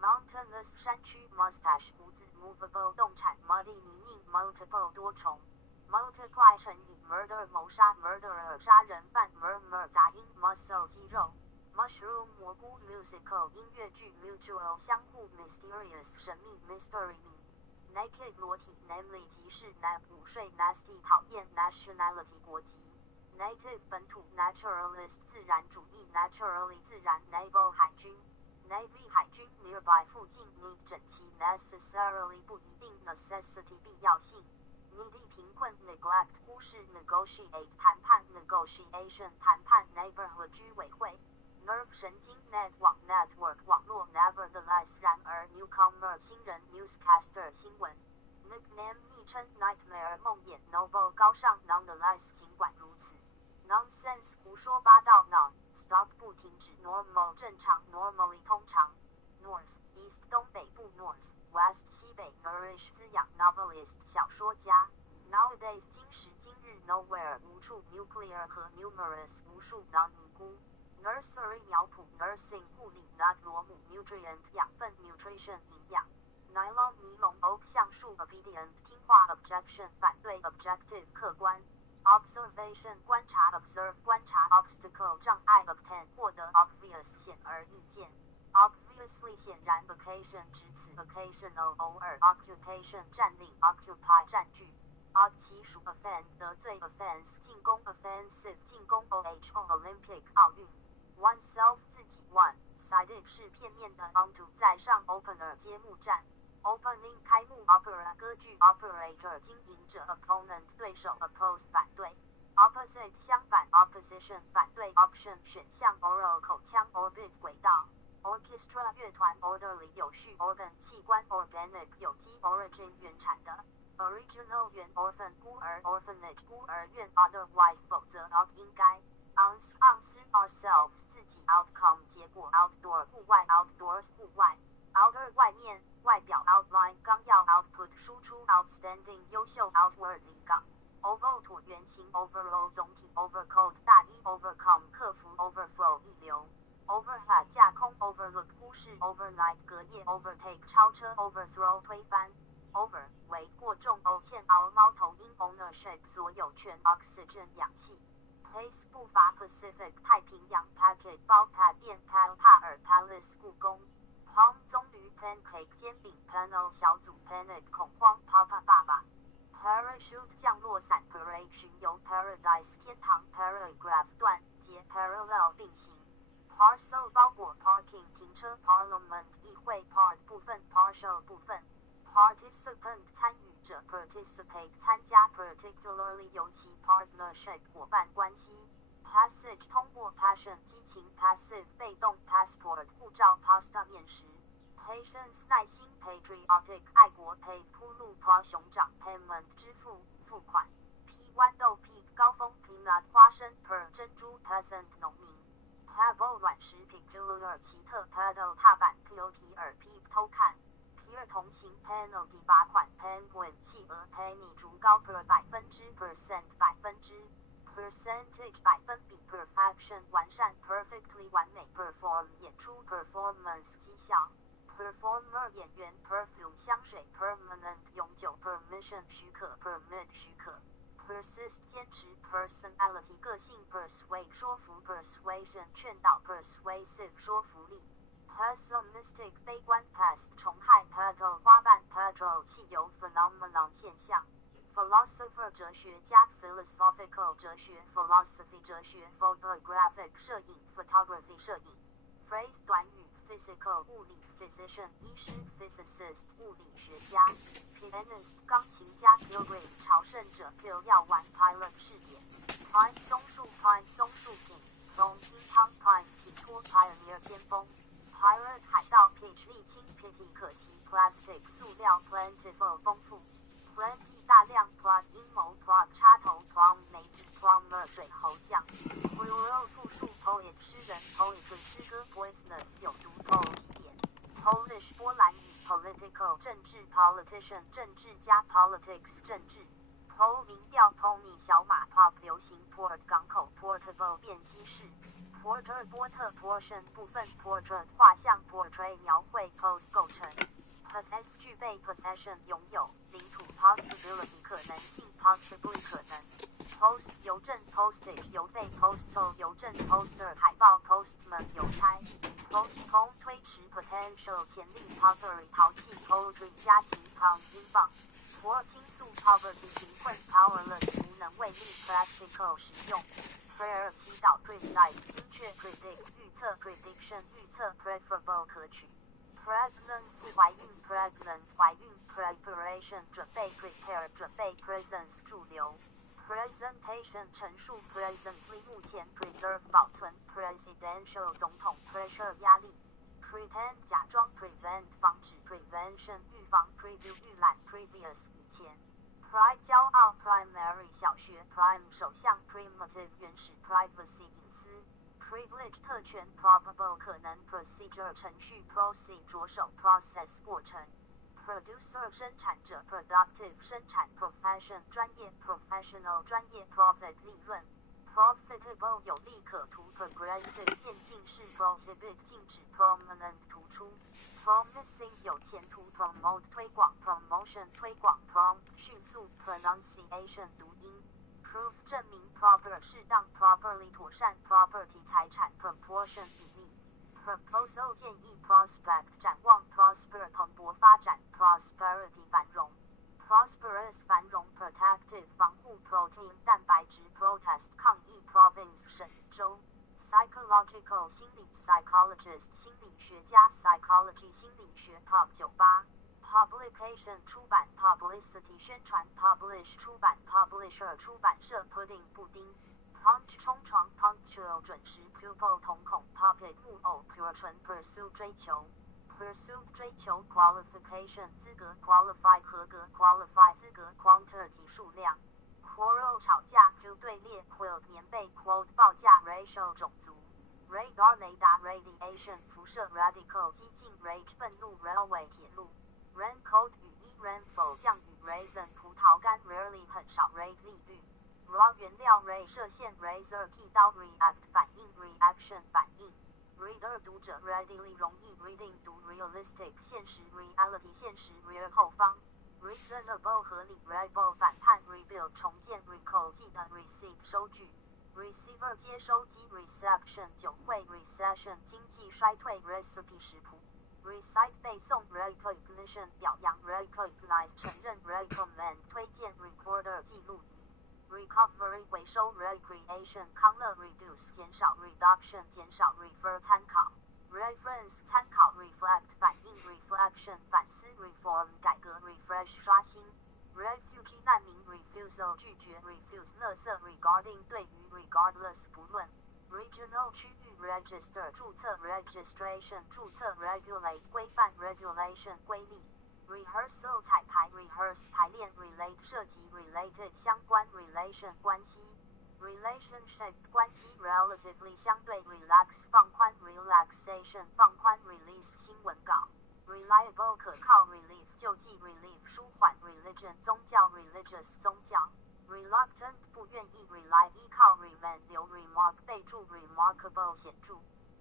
Mountainous 山区 Mustache 胡子 Movable 动产 Muddy 泥泞 Multiple 多重 Multiply 乘以 Murder 谋杀 Murderer 杀人犯 Murmur 杂音 Muscle 肌肉 Mushroom 蘑菇 Musical 音乐剧 Mutual 相互 Mysterious 神秘 Mystery Naked 裸体 Namely 即是 Nap 午睡 Nasty 讨厌 Nationality 国籍 Native 本土 Naturalist 自然主义 Naturally 自然 Naval 海军 Navy 海军 Nearby 附近 Need 整齐 Necessarily 不一定 Necessity 必要性 Needy 贫困 Neglect 忽视 Negotiate 谈判 Negotiation 谈判 Neighborhood 居委会 Nerve 神经 Net 网 Network 网络 Nevertheless 然而 Newcomer 新人 Newscaster 新闻 Nickname 昵称 Nightmare 梦魇 Noble 高尚 Nonetheless 尽管如此 Nonsense 胡说八道 Non Stop 不停止 Normal 正常 Normally 通常 North East 东北部 North West 西北 Nourish 滋养 Novelist 小说家 Nowadays 今时今日 Nowhere 无处 Nuclear 和 Numerous 无数 Non 尼姑 Nursery 苗圃 Nursing 护理 Nut 螺母 Nutrient 养分 Nutrition 营养 Nylon 尼龙 Oak 橡树 Obedient 听话 Objection 反对 Objective 客观 Observation 观察 Observe 观察 Obstacle 障碍 Obtain 获得 Obvious 显而易见 Obviously 显然 Occasion 值此 Occasional 偶尔 Occupation 占领 Occupy 占据 Odd 其属 Offend 得罪 Offense 进攻 Offensive 进攻 OHO Olympic 奥运 Oneself 自己 One-sided 是片面的 Onto 在上 Opener 揭幕战 Opening 开幕 Opera 歌剧 Operator 经营者 Opponent 对手 Oppose 反对 Opposite 相反 Opposition 反对 Option 选项 Oral 口腔 Orbit 轨道 Orchestra 乐团 Orderly 有序 Organ 器官 Organic 有机 Origin 原产的 Original 原 Orphan 孤儿 Orphanage 孤儿院 Otherwise 否则 Not 应该 Ons 盎司 Ourselves 自己 Outcome 结果 Outdoor 户外 Outdoors 户外 Outer 外面外表 Outline 纲要 Output 输出 Outstanding 优秀 Outward 离港 Oval 椭圆形 Overall 总体 Overcoat 大衣 Overcome 克服 Overflow 溢流 Overhead 架空 Overlook 忽视 Overnight 隔夜 Overtake 超车 Overthrow 推翻 Over 为过重 O 欠 凹猫头鹰 Ownership 所有权 Oxygen 氧气 Pace 步伐 Pacific 太平洋 Packet 包 Pad 店 Pal 帕尔 Palace 故宫 Palm 棕榈 Pancake 煎饼 Panel 小组 Panic 恐慌 Papa 爸爸 Parachute 降落伞 Parade 巡游 Paradise 天堂 Paragraph 段节 Parallel 并行 Parcel 包裹 Parking 停车 Parliament 议会 Part 部分 Partial 部分 Participant 参与者 Participate 参加 Particularly 尤其 Partnership 伙伴关系 Passage 通过 Passion 激情 Passive 被动 Passport 护照 Pasta 面食 Patience 耐心 Patriotic 爱国 Pay 铺路 Par 熊掌 Payment 支付付款 P 豌豆 P 高峰 Peanut 花生 Per 珍珠 Peasant 农民Pebble 软石 Peculiar 奇特 Pedal 踏板 Peel 皮耳 Peep 偷看 Peer 同行 Penalty 罚款 Penguin 企鹅 Penny 竹篙 Per %% 百分之 Percentage 百分比 Perfection 完善 Perfectly 完美 Perform 演出 Performance 绩效 Performer 演员 Perfume 香水 Permanent 永久 Permission 许可 Permit 许可Persist 坚持 Personality 个性 Persuade 说服 Persuasion 劝导 Persuasive 说服力 Pessimistic 悲观 Pest 虫害 Petal 花瓣 Petrol 汽油 Phenomenon 现象 Philosopher 哲学家 Philosophical 哲学 Philosophy 哲学 Photographic 摄影 Photography 摄影 Phrase 短语 Physical 物理 Physician 医师 Physicist 物理学家 Pianist 钢琴家 Pilgrim 朝圣者 Pil 药丸 Pilot 试点 Pine 松树 Pine 松树品 Prone 乒乓 Pine 匹托 Pioneer 先锋 Pirate 海盗 Peach 沥青 Pity 可惜 Plastic 塑料 Plentiful 丰富 Plenty 大量 Plot 阴谋 Plot 插头 Prom 媒体 Plumber 水猴酱 Plural 复数 Poet 诗人 Poetry 诗歌 Poisonous 有毒 Pole 起点 Polish 波兰语 Political 政治 Politician 政治家 Politics 政治 Pole 民调 Pony 小马 Pop 流行 Port 港口 Portable 便携式 Porter 波特 Portion 部分 Portrait 画像 Portray 描绘 Pose 构成 Possess 具备 Possession 拥有领土 Possibility 可能性 Possibly 可能 Post 邮政 Postage 邮费 Postal 邮政 Poster 海报 Postman 邮差 Postpone 推迟 Potential 潜力 Pottery 陶器 Poetry 家禽 Pound 英镑 Poor 倾诉 Poverty 贫困 Powerless 无能为力 Practical 实用 Prayer 祈祷 Precise 精确 Predict 预测 Prediction 预测 Preferable 可取 Pregnancy 怀孕 Pregnant 怀孕 Preparation 准备 Prepare 准备 Presence 驻留Presentation 陈述 Presently 目前 Preserve 保存 Presidential 总统 Pressure 压力 Pretend 假装 Prevent 防止 Prevention 预防 Preview 预览 Previous 以前 Pride 骄傲 Primary 小学 Prime 首相 Primitive 原始 Privacy 隐私 Privilege 特权 Probable 可能 Procedure 程序 Proceed 着手 Process 过程Producer 生产者 Productive 生产 Profession 专业 Professional 专业 Profit 利润 Profitable 有利可图 Progressive 渐进式 Prohibit 禁止 Prominent 突出 Promising 有前途 Promote 推广 Promotion 推广 Prompt 迅速 Pronunciation 读音 Proof 证明 Proper 适当 Properly 妥善 Property 财产 Proportion 比例Proposal 建议 Prospect 展望 Prosper 蓬勃发展 Prosperity 繁荣 Prosperous 繁荣 Protective 防护 Protein 蛋白质 Protest 抗议 Province 省州 Psychological 心理 Psychologist 心理学家 Psychology 心理学 Pop 酒吧 Publication 出版 Publicity 宣传 Publish 出版 Publisher 出版社 Pudding 布丁Punch 冲床 Punctual 准时 Pupil 瞳孔 Puppet 木偶 Pure 纯 Pursue 追求 Pursuit 追求 Qualification 资格 Qualify 合格 Qualify 资格 Quantity 数量 Quarrel 吵架 Q 队列 Quilt 棉被 Quote 报价 Racial 种族 Radar 雷达 Radiation 辐射 Radical 激进 Rage 愤怒 Railway 铁路 Raincoat 雨衣 Rainfall 降雨 Raisin 葡萄干 Rarely 很少 Rate 利率Raw 原料 Ray 射线 Razor 剃刀 React 反应 Reaction 反应 Reader 读者 Readily 容易 Reading 读 Realistic 现实 Reality 现实 Rear 后方 Reasonable 合理 Rebel 反叛 Rebuild 重建 Recall 记得 Receipt 收据 Receiver 接收机 Reception 酒会 Recession 经济衰退 Recipe 食谱 Recite 背诵 Recognition 表扬 Recognize 承认 Recommend 推荐 Recorder 记录仪 recovery 回收 recreation 康乐 reduce 减少 reduction 减少 refer 参考 reference 参考 reflect 反应 reflection 反思 reform 改革 refresh 刷新 refugee 难民 refusal 拒绝 refuse 垃圾 regarding 对于 regardless 不论 regional 区域 register 注册 registration 注册 regulate 规范 regulation 规例 rehearsal 彩排 rehearse 排练 relate 涉及 related 相关 relation 关系 relationship 关系 relatively 相对 relax 放宽 relaxation 放宽 release 新闻稿 reliable 可靠 relief 救济 relief 舒缓 religion 宗教 religious 宗教 reluctant 不愿意 rely 依靠 remain 留 remark 备注 remarkable 显著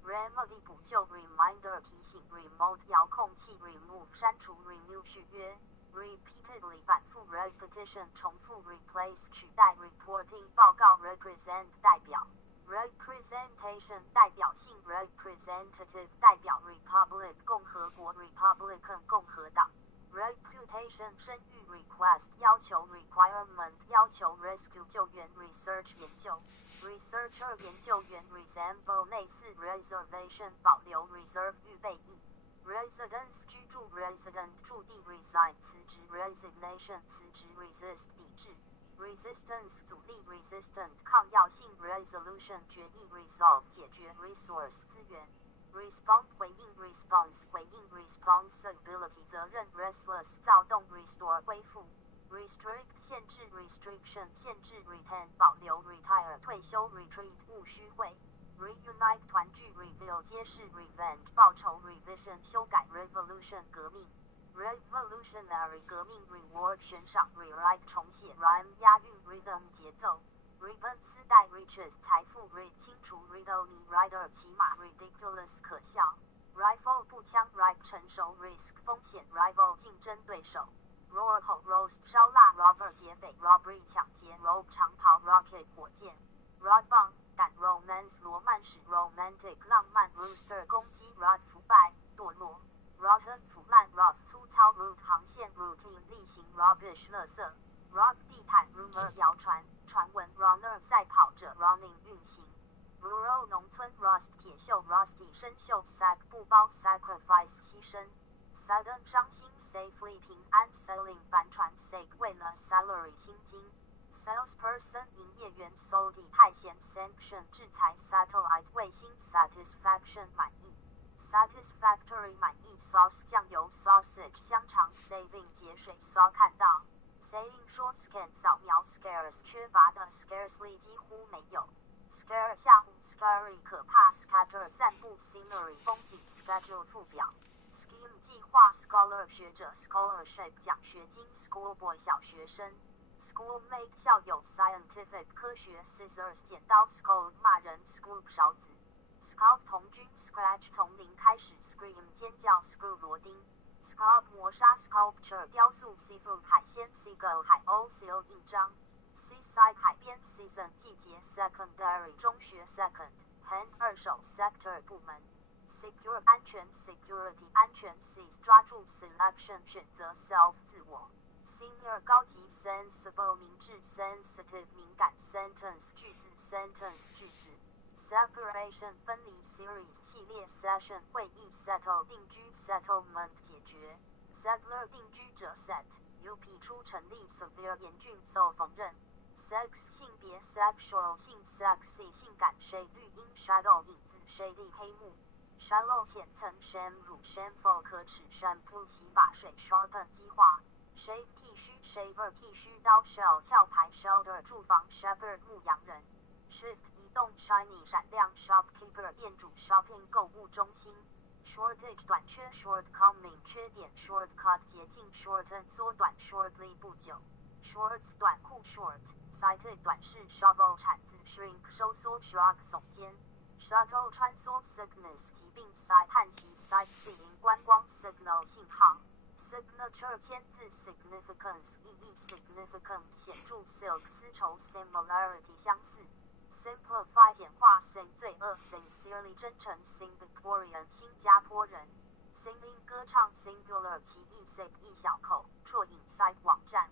remedy 补救 reminder 提醒 remote 遥控器 remove 删除 renew 续约 repeatedly 反复 repetition 重复 replace 取代 reporting 报告 represent 代表 representation 代表性 representative 代表 republic 共和国 republican 共和党 reputation 声誉 request 要求 requirement 要求 rescue 救援 research 研究 researcher 研究员 resemble 类似 reservation 保留 reserve 预备役 residence 居住 resident 驻地 resign 辞职 resignation 辞职 resist 抵制 resistance 阻力 resistant 抗药性 resolution 决议 resolve 解决 resource 资源 respond 回应 response 回应 responsibility 责任 restless 躁动 restore 恢复 restrict 限制 restriction 限制 retain 保留 retire 退休 retreat 务虚会 reunite 团聚 reveal 揭示 revenge 报仇 revision 修改 revolution 革命 revolutionary 革命 reward 悬赏 rewrite 重写 rhyme 押韵 rhythm 节奏 ribbon 丝带 riches 财富 read 清除 riddle 你 rider 骑马 ridiculous 可笑 rifle 步枪 ripe 成熟 risk 风险 rival 竞争对手 roar 吼 roast 烧腊 robber 劫匪 robbery 抢劫 robe 长袍 rocket 火箭 rod 棒胆 romance 罗曼史 romantic 浪漫 rooster 公鸡 rot 腐败堕落 rotten 腐烂 rough 粗糙 route 航线 routine 例行 rubbish 垃圾 rock 地毯 rumor 谣传传闻 runner 赛跑者 running 运行 rural 农村 rust 铁锈 rusty 生锈 sack 布包 sacrifice 牺牲 sudden 伤心 safely 平安 sailing 帆船 sake 为了 salary 薪金 salesperson 营业员 salty 太咸 sanction 制裁 satellite 卫星 satisfaction 满意 satisfactory 满意 sauce 酱油 sausage 香肠 saving 节水 saw 看到 saying 说 scan 扫描 scarce 缺乏的 scarcely 几乎没有 scare 吓唬 scary 可怕 scatter 散布 scenery 风景 schedule 附表 scheme 计划 scholar 学者 scholarship 奖学金 schoolboy 小学生 schoolmate 校友 scientific 科学 scissors 剪刀 scold 骂人 scoop 勺子 scout 童军 scratch 从零开始 scream 尖叫 screw 螺钉 sculpt 磨砂 sculpture 雕塑 seafood 海鲜 seagull 海鸥 seal 印章 seaside 海边 season 季节 secondary 中学 second hand 二手 sector 部门 secure 安全 security 安全 seize 抓住 selection 选择 self 自我 senior 高级 sensible 明智 sensitive 敏感 sentence 句子 sentence 句子 separation 分离 series 系列 session 会议 settle 定居 settlement 解决 settler 定居者 set up 出成立 severe 严峻 so 缝纫 sex 性别 sexual 性 sexy 性感 shade 绿荫 shadow 影子 shady 黑幕 shallow 浅层 sham 乳 shameful 可耻 shampoo 洗发水 sharpen 激化 shave 剃须 shaver 剃须刀 shell 壳牌 shelter 住房 shepherd 牧羊人 shift 移动 shiny 闪亮 shopkeeper 店主 shopping 购物中心 shortage 短缺 shortcoming 缺点 shortcut 捷径 shorten 缩短 shortly 不久 shorts 短裤 short sighted 短视 shovel 铲子 shrink 收缩 shrug 耸肩 shuttle 穿梭 sickness 疾病 sight 叹息 sightseeing 观光 signal 信号 signature 签字 significance 意义 significant 显著 silk 丝绸 similarity 相似 simplify 简化 sin 罪恶 sincerely 真诚 Singaporean 新加坡人 singing 歌唱 singular 其意 sip 一小口啜饮 site 网站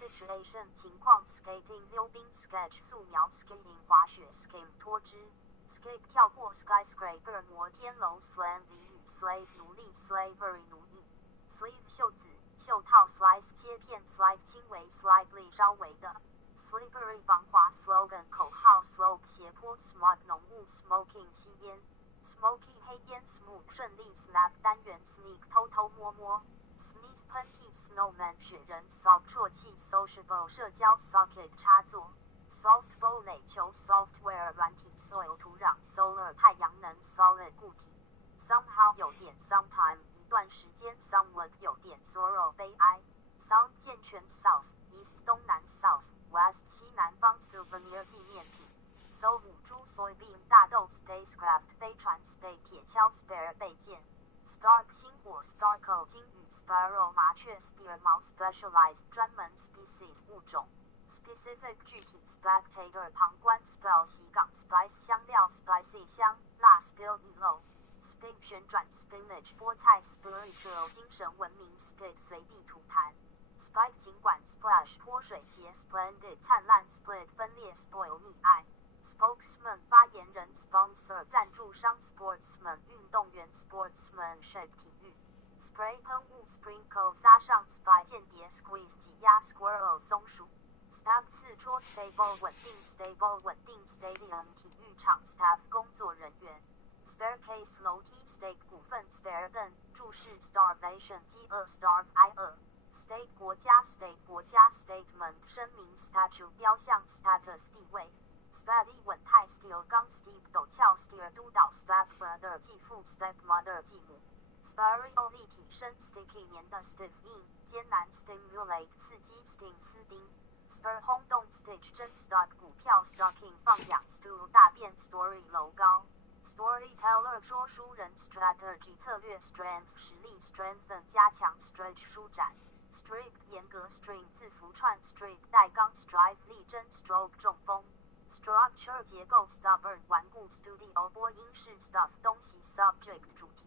situation 情况 skating 溜冰 sketch 素描 skating 滑雪 skim 拖枝 skip 跳过 skyscraper 摩天楼 slam 俚语 slave 奴隶 slavery 奴役 sleeve 袖子袖套 slice 切片 slide 轻微 slightly 稍微的 slippery 防滑 slogan 口号 slope 斜坡 smog 浓雾 smoking 吸烟 smoky 黑烟 smooth 顺利 snap 单元 sneak 偷偷摸摸 sneeze 喷嚏 snowman 雪人 sob 啜泣 sociable 社交 socket 插座 softball 垒球 software 软体 soil 土壤 solar 太阳能 solid 固体 somehow 有点 sometime 一段时间 somewhat 有点 sorrow 悲哀 sound 健全 south east 东南 south west 西南方 souvenir 纪念品 so 母猪 soybean 大豆 spacecraft 飞船 space 铁锹 spare 备件 spark 星火 sparkle 金鱼 sparrow 麻雀 spear 毛 specialize 专门 species 物种 specific 具体 spectator 旁观 spell 洗港 spice 香料 spicy 香辣 spill 遗漏 spin 旋转 spinach 菠菜 spiritual 精神文明 spit 随地吐痰 spike 尽管 splash 泼水节 splendid 灿烂 split 分裂 spoil 溺爱 spokesman 发言人 sponsor 赞助商 sportsman 运动员 sportsmanship 体育 spray 喷雾 sprinkle 撒上 spy 间谍 squeeze 挤压 squirrel 松鼠 stab 刺戳 stable 稳定 stable 稳定 stadium 体育场 staff 工作人员 staircase 楼梯 stake 股份 stare 瞪注视 starvation 饥饿 starve 挨饿 state 国家 state 国家 statement 声明 statue 雕像 status 地位 steady 稳态 steel 钢 steep 陡峭 steer 督导 stepbrother 继父 stepmother 继母 stereo 立体声 sticky 黏的 stiff in 艰难 stimulate 刺激 sting 丝钉 stir 轰动 stitch 针 stock 股票 stocking 放养 stool 大便 story 楼高 storyteller 说书人 strategy 策略 strength 实力 strengthen 加强 stretch 舒展 strict 严格 string 字符串 strict 带钢 strive 力争 stroke 中风 structure 结构 stubborn 顽固 studio 播音室 stuff 东西 subject 主题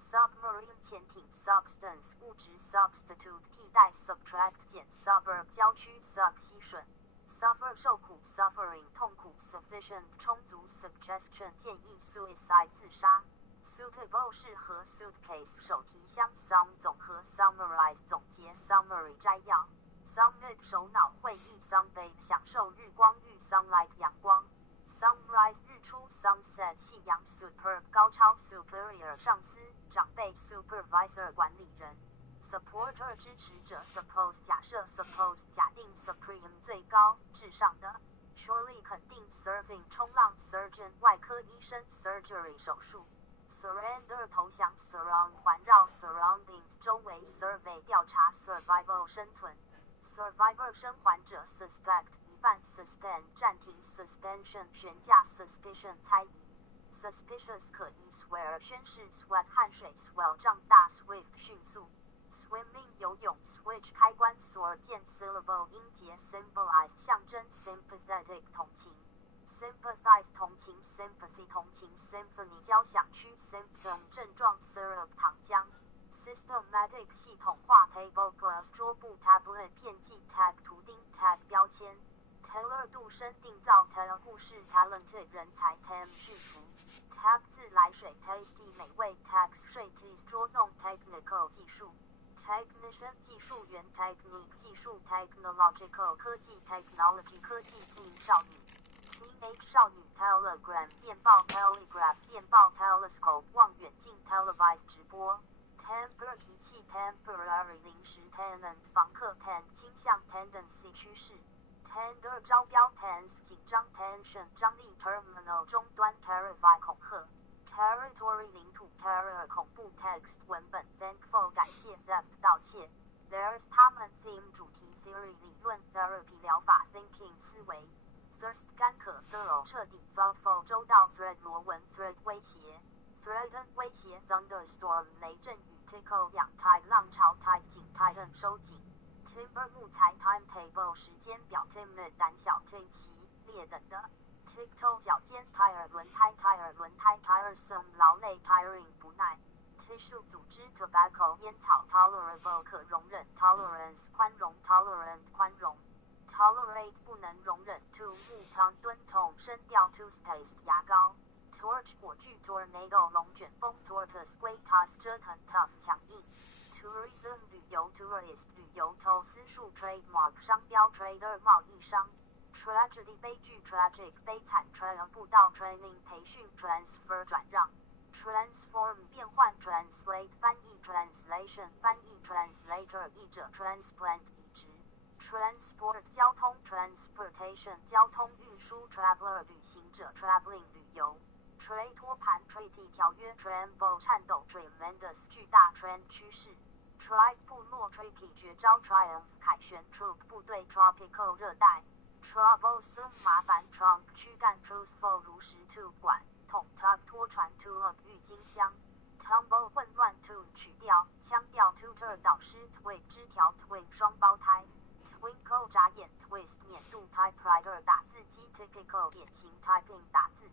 submarine 潜艇 substance 物质 substitute 替代 subtract 减 suburb 郊区 sub 吸吮 suffer 受苦 suffering 痛苦 sufficient 充足 suggestion 建议 suicide 自杀 suitable 适合 suitcase 手提箱 sum 总和 summarize 总结 summary 摘要 summit 首脑会议 sunbathe 享受日光浴 sunlight 阳光 sunrise 日出 sunset 夕阳 superb 高超 superior 上司长辈 supervisor 管理人 supporter 支持者 suppose 假设 suppose 假定 supreme 最高至上的 surely 肯定 serving 冲浪 surgeon 外科医生 surgery 手术 surrender 投降 surround 环绕 surrounding 周围 survey 调查 survival 生存 survivor 生还者 suspect 疑犯 suspend 暂停 suspension 悬架 suspicion 猜疑 suspicious 可疑 swear 宣誓 sweat 汗水 swell 胀大 swift 迅速 swimming 游泳 switch 开关 sword 键 syllable 音节 symbolize 象征 sympathetic 同情 sympathize 同情 sympathy 同情 symphony 交响曲 symptom 症状 syrup 糖浆 systematic 系统化 tablecloth 桌布 tablet 片剂 tag 图钉 tag 标签 tailor 度身定造 tail 护士 talented 人才 tam 驯服 tab 自来水 tasty 美味 tax 税 tease 捉弄 technical 技术 technician 技术员 technique 技术 technological 科技 technology 科技 teen 少女 teenage 少女 telegram 电报 telegraph 电报 telescope 望远镜 televise 直播 temper 脾气 temporary 临时 tenant 房客 ten 倾向 tendency 趋势 tender 招标 tense 紧张 tension 张力 terminal 终端 terrify 恐吓 territory 领土 terror 恐怖 text 文本 thankful 感谢 theft 盗窃 theirs 他们 theme 主题 theory 理论 therapy 疗法 thinking 思维 thirst 干渴 thorough 彻底 thoughtful 周到 thread 螺纹 thread 威胁 threaten 威胁 thunderstorm 雷阵雨 tickle 仰 tide 浪潮 tide 紧 tighten 收紧 timber 木材 timetable 时间表 timid 胆小 timid 劣等的 tiptoe 脚尖 tire 轮胎 tire 轮胎 tiresome 劳累 tiring 不耐 tissue 组织 tobacco 烟草 tolerable 可容忍 tolerance 宽容 tolerant 宽容 tolerate 不能容忍 to 木汤蹲桶声调 toothpaste 牙膏 torch 火炬 tornado 龙卷风 tortoise 龟 toss 折腾 tough 强硬 tourism 旅游 tourist 旅游 toll 私数 trademark 商标 trader 贸易商 tragedy 悲剧 tragic 悲惨 trail 步道 training 培训 transfer 转让 transform 变换 translate 翻译 translation 翻译 translator 译者 transplant 移植 transport 交通 transportation 交通运输 traveler 旅行者 traveling 旅游 tray 托盘 treaty 条约 tremble 颤抖 tremendous 巨大 trend 趋势 tribe 部落 tricky 绝招 triumph 凯旋 troop 部队 tropical 热带 troublesome 麻烦 trunk 躯干 truthful 如实 to 管统 tug 拖船 to up 郁金香 tumble 混乱 tune 曲调腔调 tutor 导师 twig 枝条 twig 双胞胎 twinkle 眨眼 twist 碾度 typewriter 打字机 typical 典型 typing 打字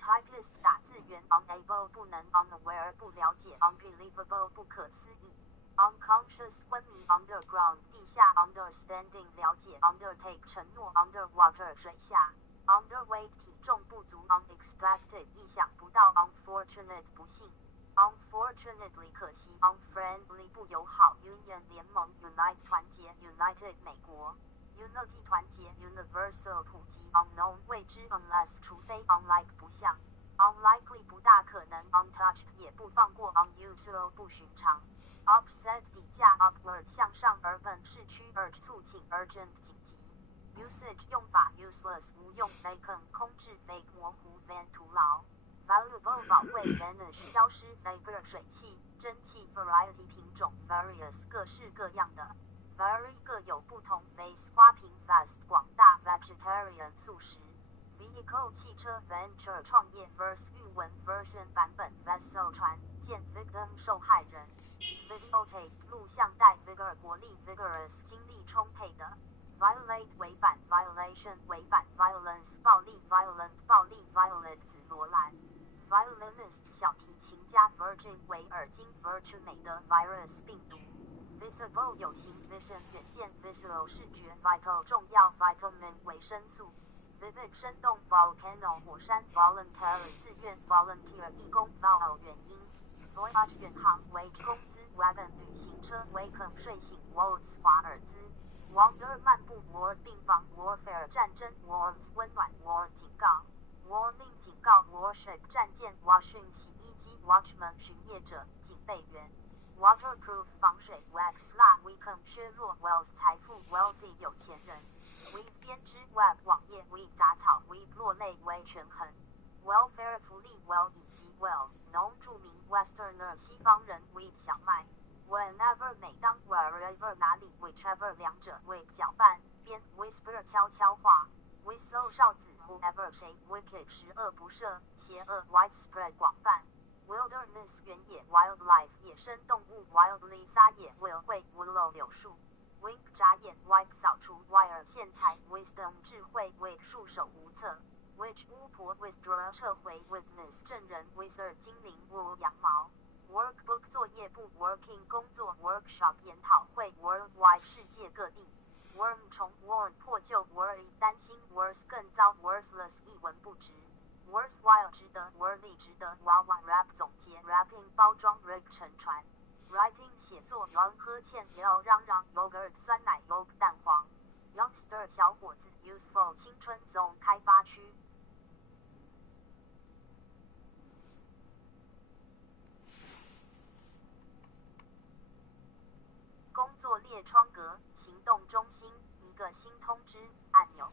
typist 打字员 unable 不能 unaware 不了解 unbelievable 不可思议 unconscious 昏迷 underground 地下 understanding 了解 undertake 承诺 underwater 水下 underweight 体重不足 unexpected 意想不到 unfortunate 不幸 unfortunately 可惜 unfriendly 不友好 union 联盟 unite 团结 united 美国 unity 团结 universal 普及 unknown 未知 unless 除非 unlike 不像 unlikely 不大可能 untouched 也不放过 unusual 不寻常 upset 底价 upward 向上 urban 市区 urge 促请 urgent 紧急 usage 用法 useless 无用 vacant 空置 vague 模糊 van 徒劳 valuable 宝贵 vanish 消失 vapor 水汽蒸汽 variety 品种 various 各式各样的 vary 各有不同 vase 花瓶 vast 广大 vegetarian 素食 vehicle 汽车 venture 创业 verse 韵文 version 版本 vessel 船舰 victim 受害人 videotape 录像带 vigor 活力 vigorous 精力充沛的 violate 违反 violation 违反 violence 暴力 violent 暴力 violet 紫罗兰 violinist 小提琴家 virgin 为耳金 virtue 美的 virus 病毒 visible 有形 vision 远见 visual 视觉 vital 重要 vitamin 维生素 vivid 生动 volcano 火山 voluntary 自愿 volunteer 义工 vol 原因 voyage 远航 wage 工资 wagon 旅行车 waken 睡醒 waltz 华尔兹 wander 漫步 war 病房 warfare 战争 warmth 温暖 war 警告 warning 警告 warship 战舰 washing 洗衣机 watchman 巡夜者警备员 waterproof 防水 wax 蜡 weaken 削弱 wealth 财富 wealthy 有钱人 weave 编织 web 网页 weave 杂草 weave 落泪为权衡 welfare 福利 well 以及 well 农著名 westerner 西方人 weave 小麦 whenever 每当 wherever 哪里 whichever 两者 weave 搅拌编 whisper 悄悄话 whistle 哨子 whoever 谁 wicked 十恶不赦邪恶 widespread 广泛 wilderness 原野 wildlife 野生动物 wildly 撒野 will 会 willow 柳树 wink 眨眼 wipe 扫除 wire 线材 wisdom 智慧 wit 束手无策 witch 巫婆 withdraw 撤回 witness 证人 wizard 精灵 wool 羊毛 workbook 作业簿 working 工作 workshop 研讨会 worldwide 世界各地 worm 虫 warn 破旧 worry 担心 worse 更糟 worthless 一文不值 worthwhile 值得 worthy 值得娃娃 rap 总结 wrapping 包装 rig 沉船 writing 写作 long 喝欠聊嚷嚷 yogurt 酸奶 yolk 蛋黄 youngster 小伙子 youthful 青春 zone 开发区工作列窗格行动中心一个新通知按钮